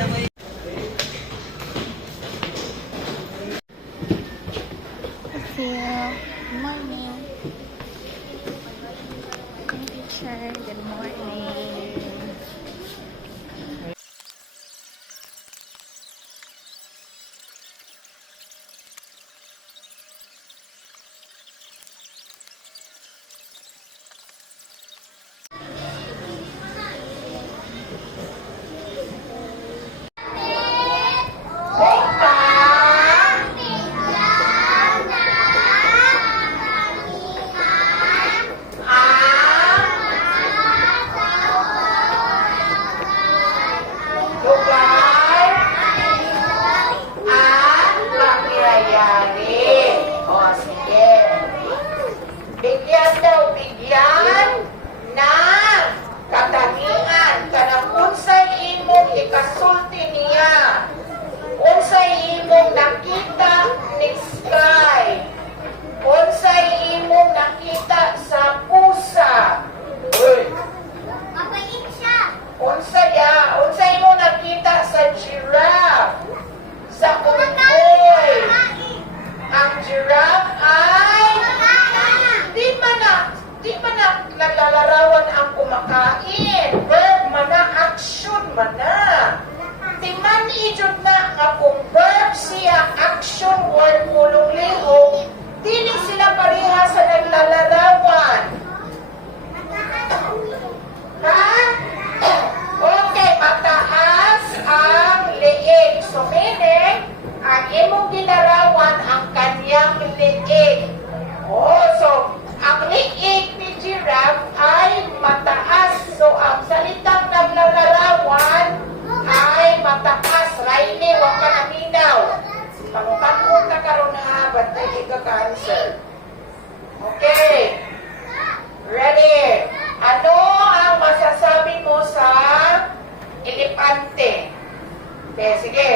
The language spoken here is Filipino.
Good morning. Teacher, good morning. Bigyan ng katangian kanang unsay imong ikasulti niya, unsay imong nakita ni sky, unsay imong nakita sa pusa, unsay imong nakita sa giraffe, sa unggoy. Ang giraffe ay di man na naglalarawan ang kumakain. Verb man na, action man na. Di man ijod na nga kung verb siya, action, word, pulong lihong, dili sila pareha sa naglalarawan. Ha? Okay, mataas ang leeg. So meaning, ang imong ginarawan ang kanyang leeg. Oh, so ang liig ni giraffe ay mataas. So, ang salitang naglalarawan ay mataas. Riley, huwag ka naminaw. Pangutang-ut na karoon na, bantay ka ka-answer. Okay. Ready? Ano ang masasabi mo sa elepante? Okay, sige.